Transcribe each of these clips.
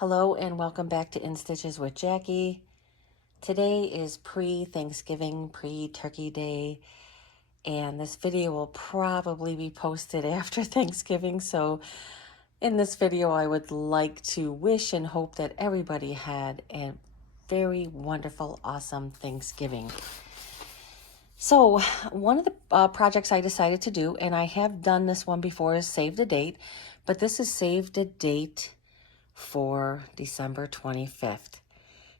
Hello and welcome back to In Stitches with Jackie. Today is pre-Thanksgiving, pre-Turkey Day, and this video will probably be posted after Thanksgiving. So in this video, I would like to wish and hope that everybody had a very wonderful, awesome Thanksgiving. So one of the projects I decided to do, and I have done this one before, is save the date, but this is save the date for December 25th.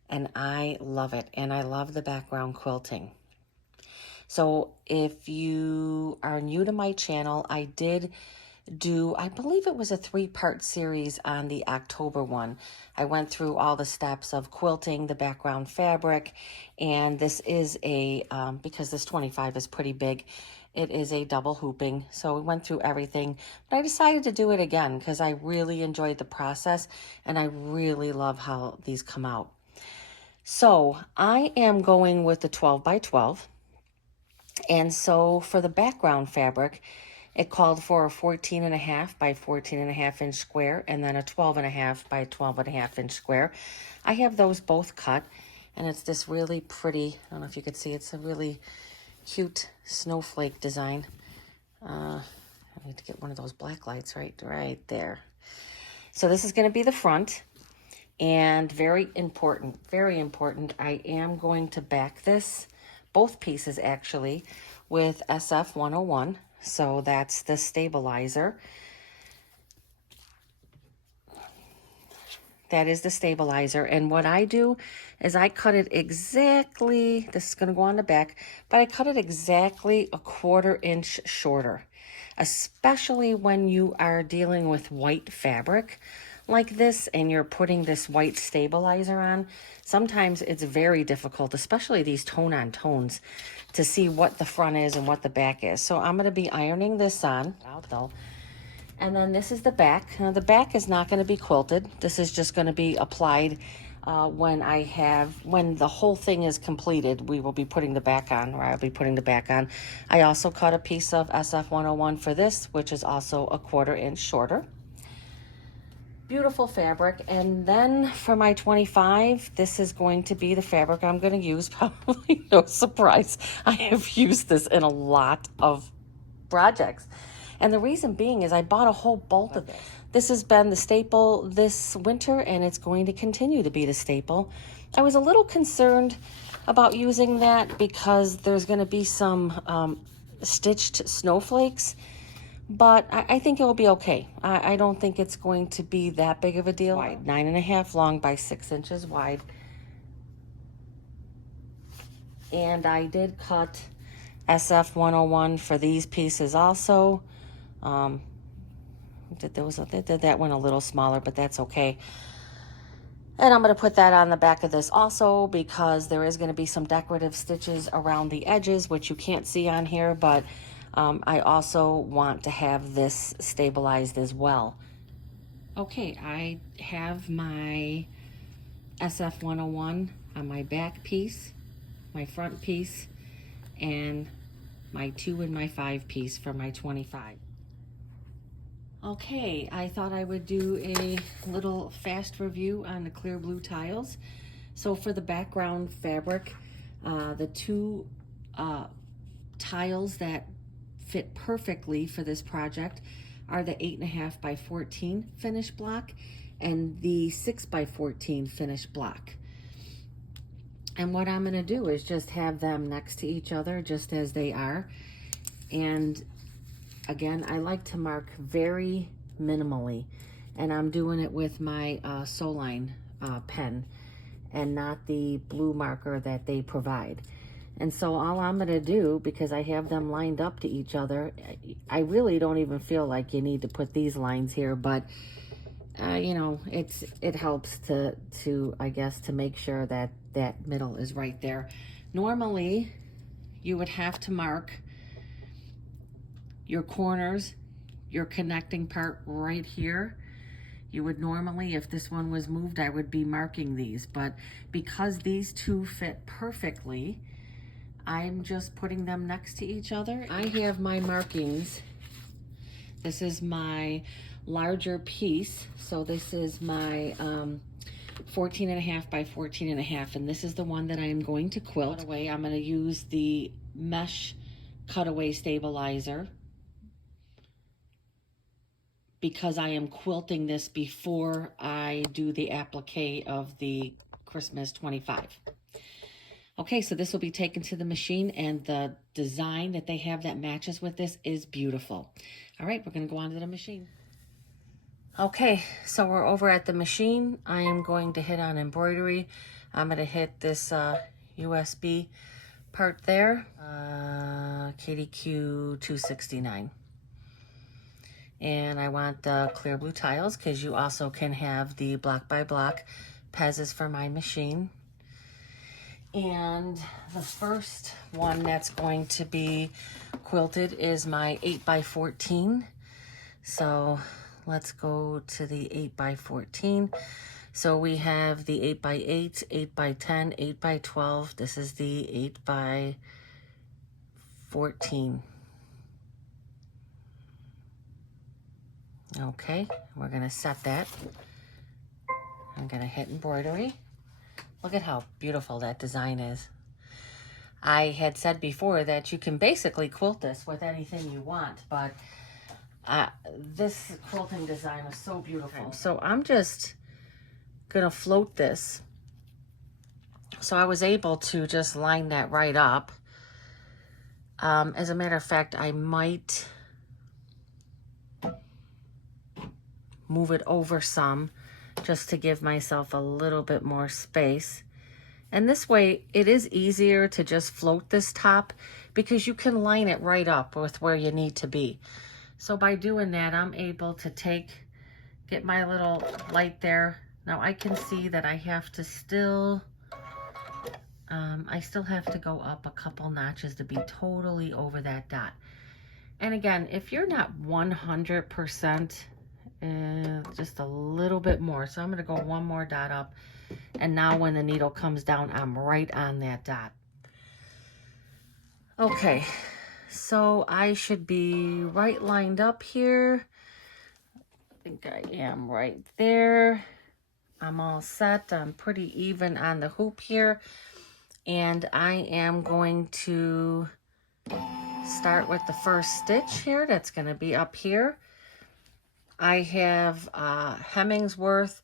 And I love it. And I love the background quilting. So if you are new to my channel, I did do, I believe it was a 3-part series on the October one. I went through all the steps of quilting, the background fabric, and this is a, because this 25 is pretty big, it is a double hooping. So we went through everything, but I decided to do it again because I really enjoyed the process and I really love how these come out. So I am going with the 12 by 12. And so for the background fabric, it called for a 14.5 by 14.5 inch square and then a 12.5 by 12.5 inch square. I have those both cut, and it's this really pretty, I don't know if you could see, it's a really cute snowflake design. I need to get one of those black lights right there. So this is going to be the front, and very important, I am going to back this, both pieces actually, with SF 101. So that's the stabilizer. That is the stabilizer. And what I do is I cut it exactly, this is going to go on the back, but I cut it exactly a 1/4 inch shorter, especially when you are dealing with white fabric like this and you're putting this white stabilizer on. Sometimes it's very difficult, especially these tone-on tones, to see what the front is and what the back is. So I'm going to be ironing this on out though. And then this is the back. Now the back is not going to be quilted. This is just going to be applied when the whole thing is completed. We will be putting the back on, or I'll be putting the back on. I also cut a piece of SF 101 for this, which is also a 1/4 inch shorter. Beautiful fabric. And then for my 25, this is going to be the fabric I'm going to use. Probably no surprise. I have used this in a lot of projects. And the reason being is I bought a whole bolt of this. This has been the staple this winter, and it's going to continue to be the staple. I was a little concerned about using that because there's going to be some stitched snowflakes, but I think it will be okay. I don't think it's going to be that big of a deal. Wide, 9.5 long by 6 inches wide. And I did cut SF 101 for these pieces also. Did that one a little smaller, but that's okay. And I'm going to put that on the back of this also because there is going to be some decorative stitches around the edges, which you can't see on here, but I also want to have this stabilized as well. Okay, I have my SF 101 on my back piece, my front piece, and my 2 and my 5 piece for my 25. Okay, I thought I would do a little fast review on the clear blue tiles. So for the background fabric, the 2 tiles that fit perfectly for this project are the 8.5 by 14 finish block and the 6 by 14 finish block. And what I'm going to do is just have them next to each other just as they are. And again, I like to mark very minimally, and I'm doing it with my Soline pen and not the blue marker that they provide. And so all I'm going to do, because I have them lined up to each other, I really don't even feel like you need to put these lines here, but you know, it helps to I guess to make sure that that middle is right there. Normally, you would have to mark your corners, your connecting part right here. You would normally, if this one was moved, I would be marking these, but because these 2 fit perfectly, I'm just putting them next to each other. I have my markings. This is my larger piece, so this is my 14.5 by 14.5, and this is the one that I am going to quilt. Away, I'm going to use the mesh cutaway stabilizer because I am quilting this before I do the applique of the Christmas 25. Okay, so this will be taken to the machine, and the design that they have that matches with this is beautiful. All right, we're going to go on to the machine. Okay, so we're over at the machine. I am going to hit on embroidery. I'm going to hit this USB part there, KDQ 269. And I want the clear blue tiles because you also can have the block by block. Pez is for my machine. And the first one that's going to be quilted is my 8 by 14. So let's go to the 8 by 14. So we have the 8 by 8, 8 by 10, 8 by 12. This is the 8 by 14. Okay, we're gonna set that. I'm gonna hit embroidery. Look at how beautiful that design is. I had said before that you can basically quilt this with anything you want, but this quilting design is so beautiful. So I'm just gonna float this. So I was able to just line that right up. As a matter of fact, I might move it over some just to give myself a little bit more space. And this way it is easier to just float this top because you can line it right up with where you need to be. So by doing that, I'm able to get my little light there. Now I can see that I have to still, I still have to go up a couple notches to be totally over that dot. And again, if you're not 100%, just a little bit more. So I'm going to go one more dot up. And now when the needle comes down, I'm right on that dot. Okay, so I should be right lined up here. I think I am right there. I'm all set. I'm pretty even on the hoop here. And I am going to start with the first stitch here. That's going to be up here. I have Hemmingsworth.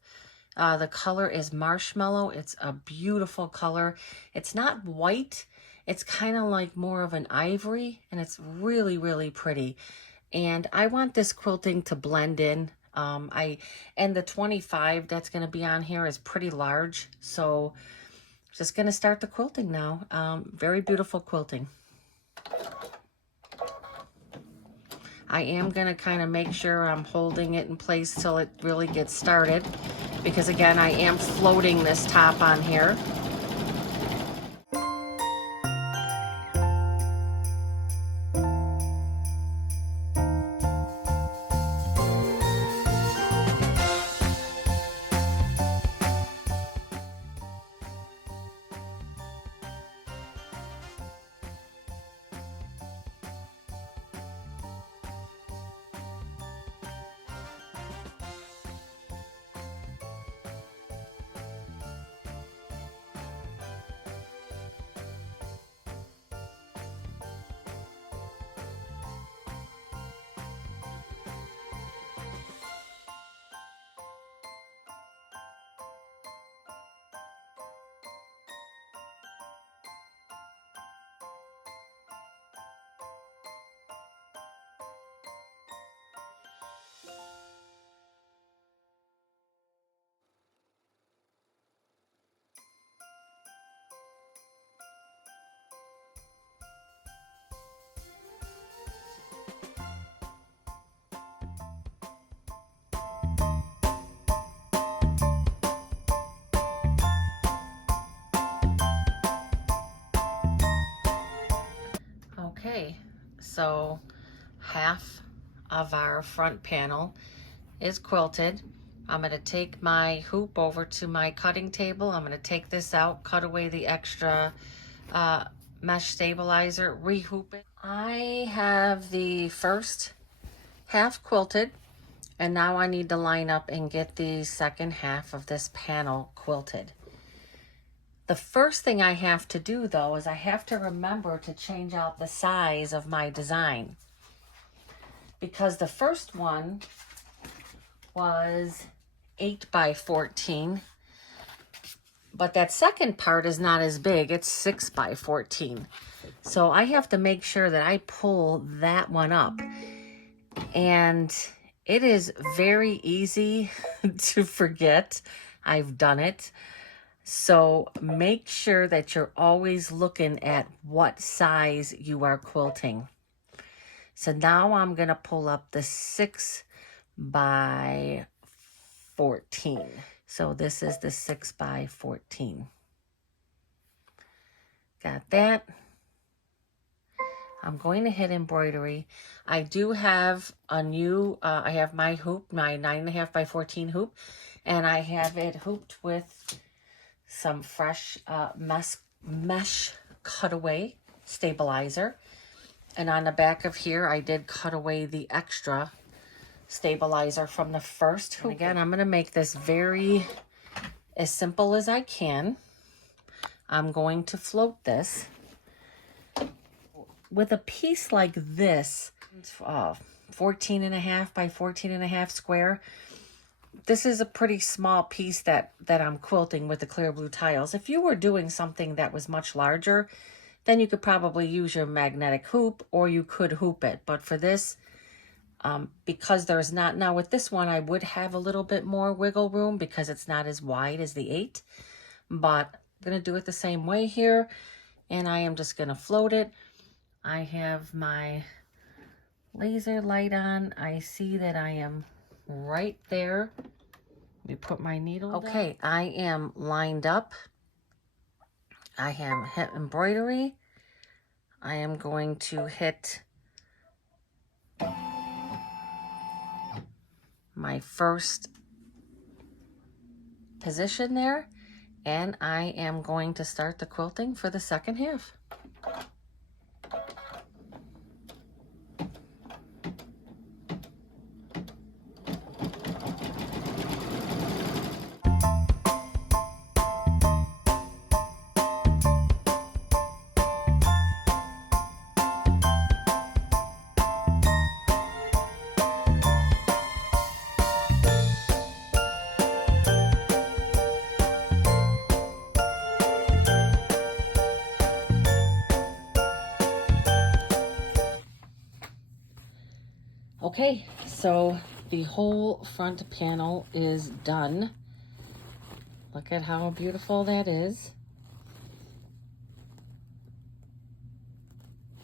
The color is Marshmallow. It's a beautiful color. It's not white. It's kind of like more of an ivory, and it's really, really pretty. And I want this quilting to blend in. And the 25 that's going to be on here is pretty large. So just going to start the quilting now. Very beautiful quilting. I am going to kind of make sure I'm holding it in place till it really gets started, because again, I am floating this top on here. Okay, so half of our front panel is quilted. I'm going to take my hoop over to my cutting table. I'm going to take this out, cut away the extra mesh stabilizer, rehoop it. I have the first half quilted. And now I need to line up and get the second half of this panel quilted. The first thing I have to do though is I have to remember to change out the size of my design, because the first one was 8 by 14, but that second part is not as big. It's 6 by 14. So I have to make sure that I pull that one up. And it is very easy to forget. I've done it. So make sure that you're always looking at what size you are quilting. So now I'm going to pull up the 6 by 14. So this is the 6 by 14. Got that. I'm going to hit embroidery. I do have a new, I have my hoop, my 9.5 by 14 hoop, and I have it hooped with some fresh mesh cutaway stabilizer. And on the back of here, I did cut away the extra stabilizer from the first hoop. And again, I'm going to make this as simple as I can. I'm going to float this. With a piece like this, 14.5 by 14.5 square, this is a pretty small piece that I'm quilting with the clear blue tiles. If you were doing something that was much larger, then you could probably use your magnetic hoop, or you could hoop it. But for this, because there's not, now with this one, I would have a little bit more wiggle room because it's not as wide as the 8. But I'm going to do it the same way here, and I am just going to float it. I have my laser light on. I see that I am right there. Let me put my needle down. Okay, I am lined up. I have hit embroidery. I am going to hit my first position there, and I am going to start the quilting for the second half. Okay, so the whole front panel is done. Look at how beautiful that is.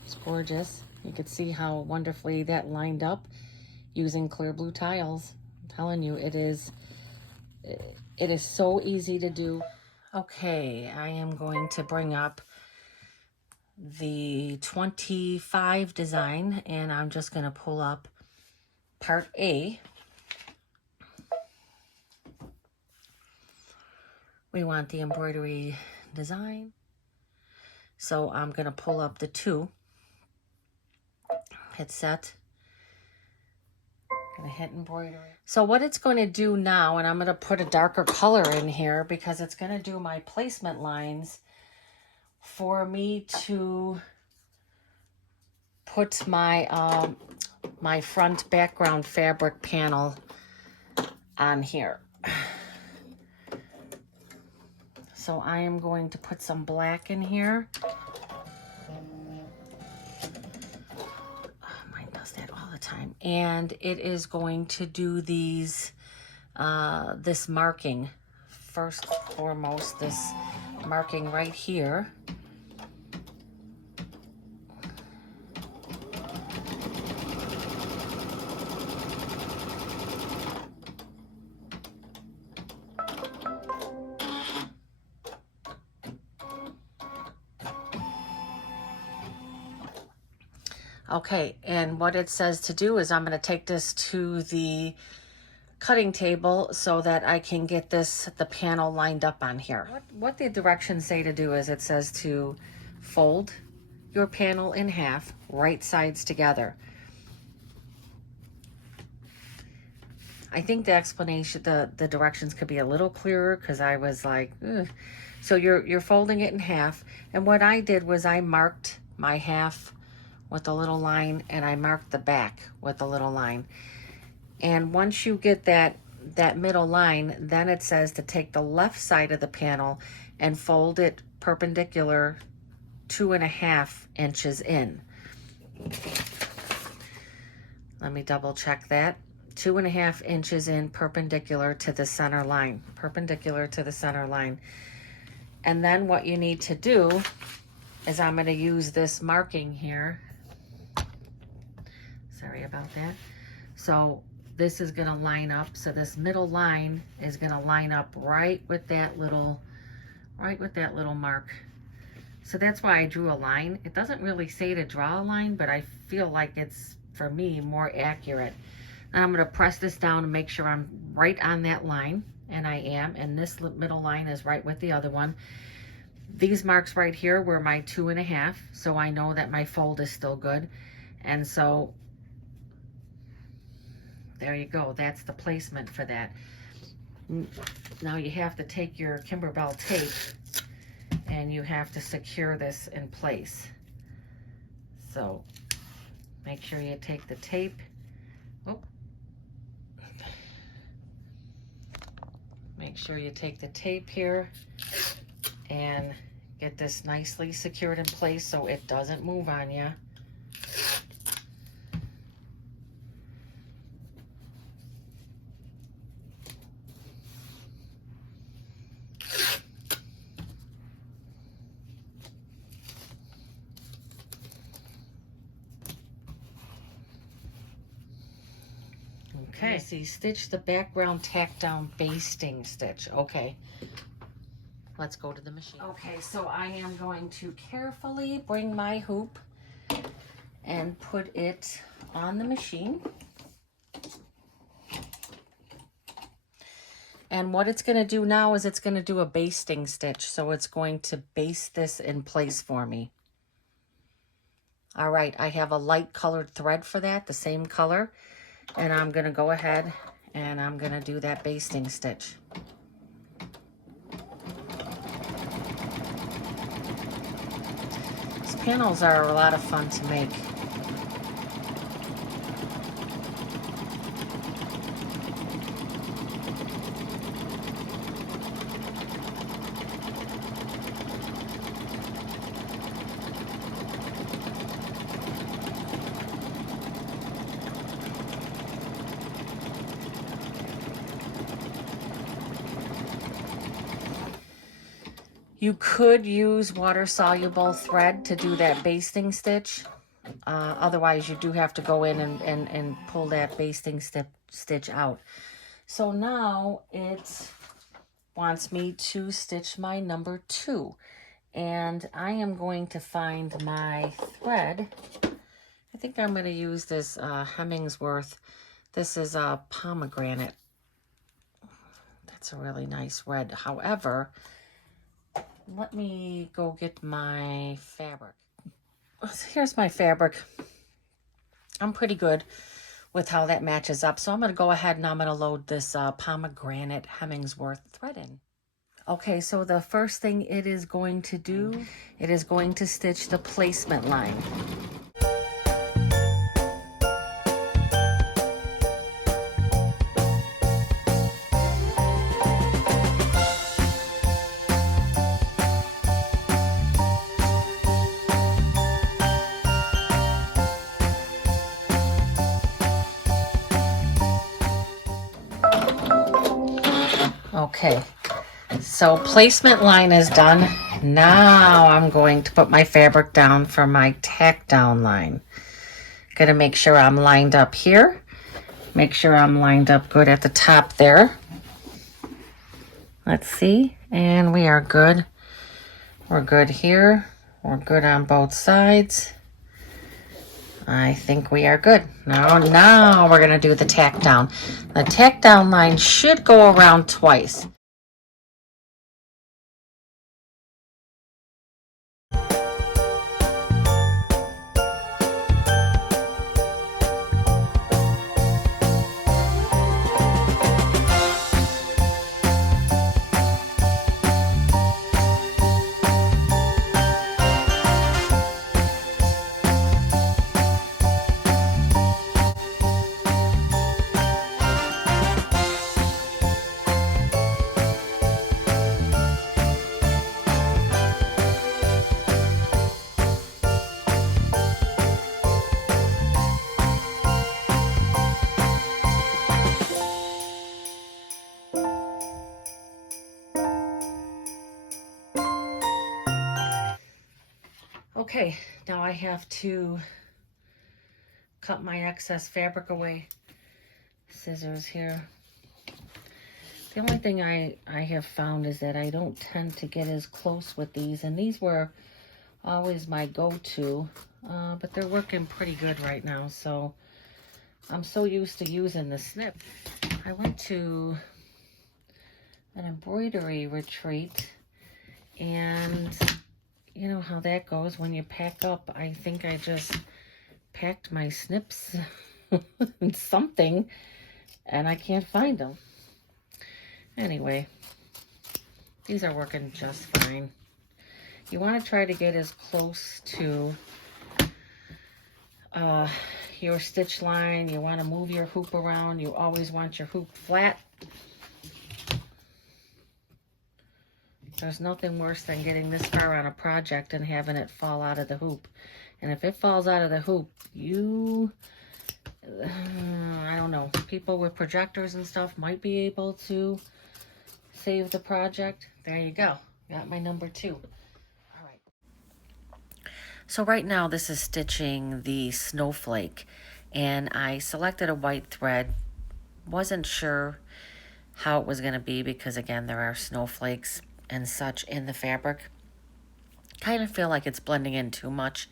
It's gorgeous. You can see how wonderfully that lined up using clear blue tiles. I'm telling you, it is so easy to do. Okay, I am going to bring up the 25 design, and I'm just going to pull up part A. We want the embroidery design. So I'm going to pull up the 2. Hit set. Going to hit embroidery. So what it's going to do now, and I'm going to put a darker color in here because it's going to do my placement lines for me to put my my front background fabric panel on here. So I am going to put some black in here. Mine does that all the time. And it is going to do these, this marking. First and foremost, this marking right here. Okay, and what it says to do is I'm going to take this to the cutting table so that I can get the panel lined up on here. What the directions say to do is it says to fold your panel in half, right sides together. I think the explanation, the directions could be a little clearer, because I was like, ugh. So you're folding it in half. And what I did was I marked my half with a little line, and I marked the back with a little line. And once you get that middle line, then it says to take the left side of the panel and fold it perpendicular 2.5 inches in. Let me double check that. 2.5 inches in, perpendicular to the center line. Perpendicular to the center line. And then what you need to do is I'm going to use this marking here. Sorry about that. So this is going to line up. So this middle line is going to line up right with that little mark. So that's why I drew a line. It doesn't really say to draw a line, but I feel like it's, for me, more accurate. And I'm going to press this down and make sure I'm right on that line, and I am. And this middle line is right with the other one. These marks right here were my 2.5, so I know that my fold is still good. And so there you go. That's the placement for that. Now you have to take your Kimberbell tape and you have to secure this in place. So make sure you take the tape. Oh. Make sure you take the tape here and get this nicely secured in place so it doesn't move on you. Okay, see, stitch the background tack down basting stitch. Okay, let's go to the machine. Okay, so I am going to carefully bring my hoop and put it on the machine. And what it's going to do now is it's going to do a basting stitch. So it's going to baste this in place for me. All right, I have a light colored thread for that, the same color. And I'm going to go ahead and I'm going to do that basting stitch. These panels are a lot of fun to make. You could use water-soluble thread to do that basting stitch. Otherwise, you do have to go in and pull that basting stitch out. So now it wants me to stitch my number 2. And I am going to find my thread. I think I'm going to use this Hemmingsworth. This is a pomegranate. That's a really nice red. However, let me go get my fabric. Here's my fabric. I'm pretty good with how that matches up. So I'm going to go ahead and I'm going to load this pomegranate Hemmingsworth thread in. Okay, so the first thing it is going to do, it is going to stitch the placement line. Okay, so placement line is done. Now I'm going to put my fabric down for my tack down line. Gonna make sure I'm lined up here. Make sure I'm lined up good at the top there. Let's see, and we are good. We're good here. We're good on both sides. I think we are good. Now we're going to do the tack down. The tack down line should go around twice. Okay, now I have to cut my excess fabric away. Scissors here. The only thing I have found is that I don't tend to get as close with these, and these were always my go-to, but they're working pretty good right now, so I'm so used to using the snip. I went to an embroidery retreat, and you know how that goes when you pack up. I think I just packed my snips in something, and I can't find them. Anyway, these are working just fine. You want to try to get as close to your stitch line. You want to move your hoop around. You always want your hoop flat. There's nothing worse than getting this far on a project and having it fall out of the hoop. And if it falls out of the hoop, I don't know, people with projectors and stuff might be able to save the project. There you go. Got my number 2. All right. So right now this is stitching the snowflake, and I selected a white thread. Wasn't sure how it was going to be because, again, there are snowflakes and such in the fabric. Kind of feel like it's blending in too much.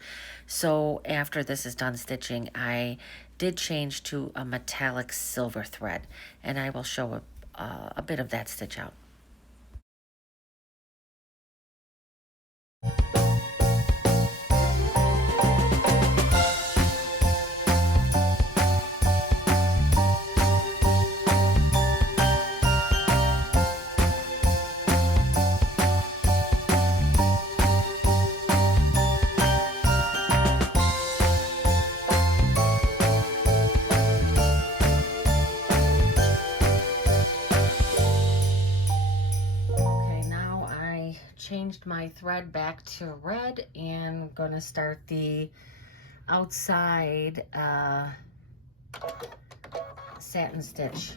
So after this is done stitching, I did change to a metallic silver thread, and I will show a bit of that stitch out. Changed my thread back to red, and I'm going to start the outside satin stitch.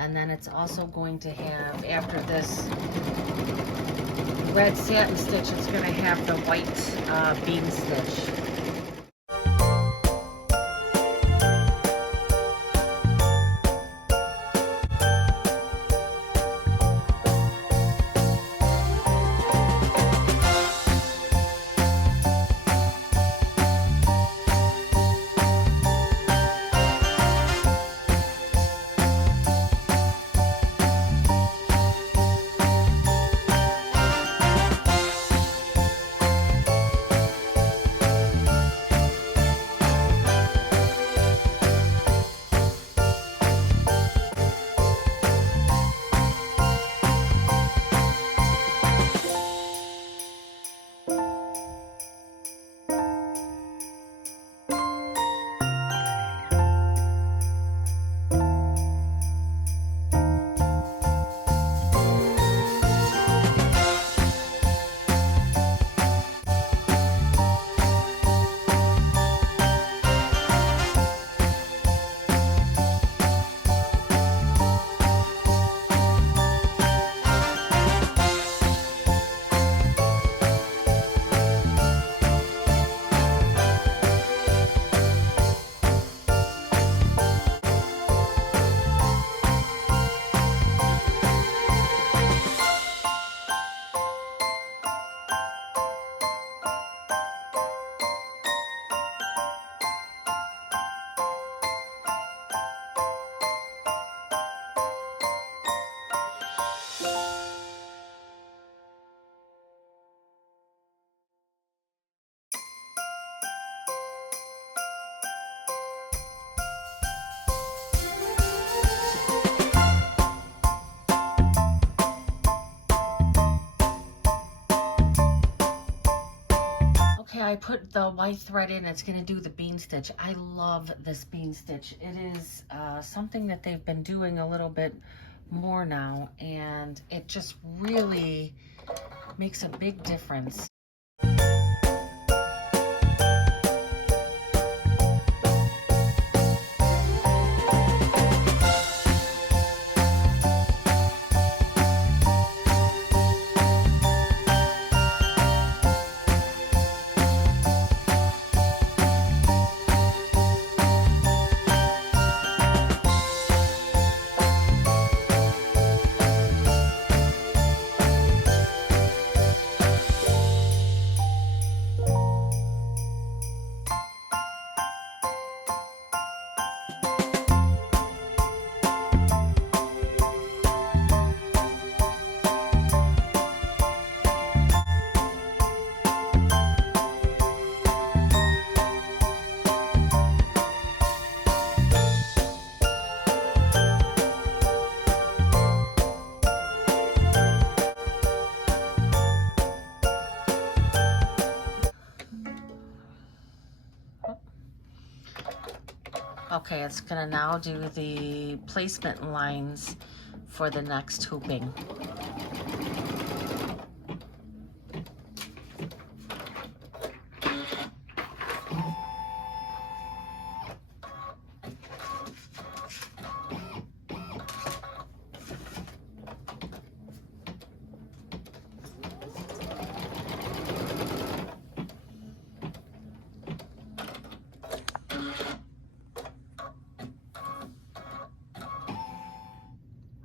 And then it's also going to have, after this red satin stitch, it's going to have the white beam stitch. Okay, I put the white thread in. It's going to do the bean stitch. I love this bean stitch. It is something that they've been doing a little bit more now, and it just really makes a big difference. Okay, it's gonna now do the placement lines for the next hooping.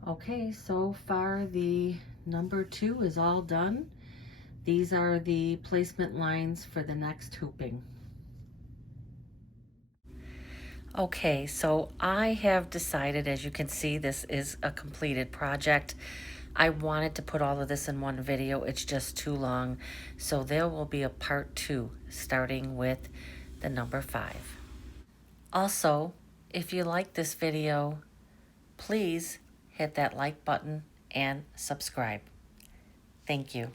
Okay, so far the number 2 is all done. These are the placement lines for the next hooping. Okay, so I have decided, as you can see, this is a completed project. I wanted to put all of this in one video. It's just too long. So there will be a part 2 starting with the number 5. Also, if you like this video, please hit that like button and subscribe. Thank you.